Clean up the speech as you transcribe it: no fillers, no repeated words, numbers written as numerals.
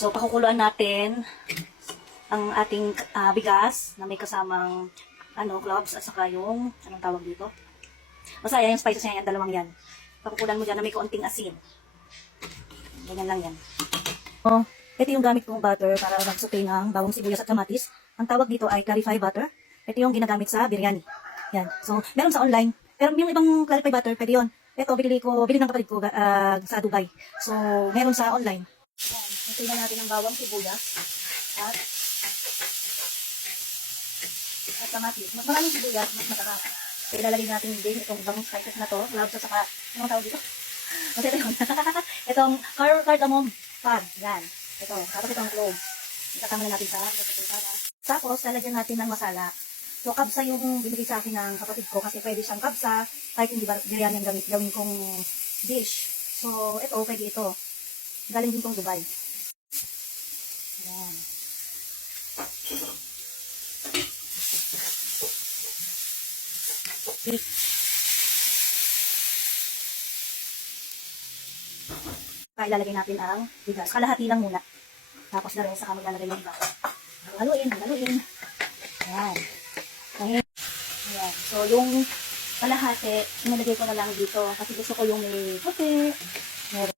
So, pakukuluan natin ang ating bigas na may kasamang cloves at saka yung, anong tawag dito? Basta yung spices niya yan, dalawang yan. Pakukulan mo dyan na may kaunting asin. Ganyan lang yan. So, ito yung gamit kong butter para mag-saute ng bawang sibuyas at kamatis. Ang tawag dito ay clarify butter. Ito yung ginagamit sa biryani. Yan. So, meron sa online. Pero yung ibang clarify butter, pwede yun. Ito, bili ng kapatid ko sa Dubai. So, meron sa online. Yan. Saute na natin ang bawang sibuyas at kamatis. Mas maraming sibuyas, mas matakak. So, ilalagay natin din itong ibang spices na to. Cloves at saka, ano tawag dito? Kasi ito yun. Itong cardamom pod. Yan. Ito. Tapos itong cloves. Itatama na natin sa para. Tapos, lalagyan natin ng masala. So, kabsa yung binigay sa akin ng kapatid ko kasi pwede siyang kabsa kahit hindi biryani ang gawin kong dish. So, ito, pwede ito. Galing din tong Dubai. Yan. Ilalagay natin ang bigas. Kalahati lang muna. Tapos na rin saka maglalagay yung iba. Haluin. Yan. Ayan. So, yung kalahati, inalagay ko na lang dito. Kasi gusto ko yung may puti. Meron.